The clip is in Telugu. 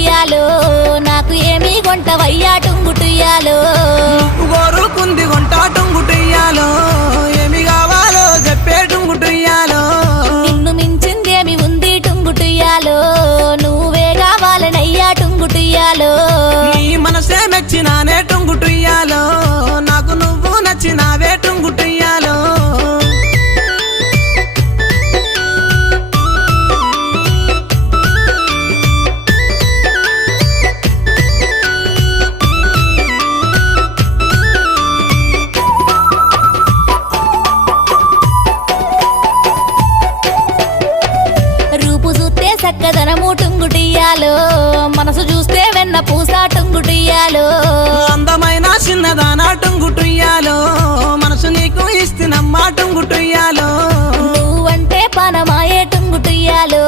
టుంగుటుయ్యాలో నాకు ఏమి కొంటవయ్యా టుంగుటుయ్యాలో గోరుకుంది కొంట టుంగుటుయ్యాలో ఏమి కావాలో చెప్పే టుంగుటుయ్యాలో నిన్ను మించిందేమి ఉంది టుంగుటుయ్యాలో నువ్వే కావాలనయ్యా టుంగుటుయ్యాలో నీ మనసే మెచ్చినానే టుంగుటుయ్యాలో నాకు నువ్వు నచ్చినావే టుంగుటుయ్యాలో రూపు చూస్తే చక్కదనము టుంగుటుయ్యాలో మనసు చూస్తే వెన్న పూస టుంగుటుయ్యాలో అందమైన చిన్నదానా టుంగుటుయ్యాలో మనసు నీకు ఇస్తున్నమ్మా టుంగుటుయ్యాలో నువ్వంటే పనమాయే టుంగుటుయ్యాలో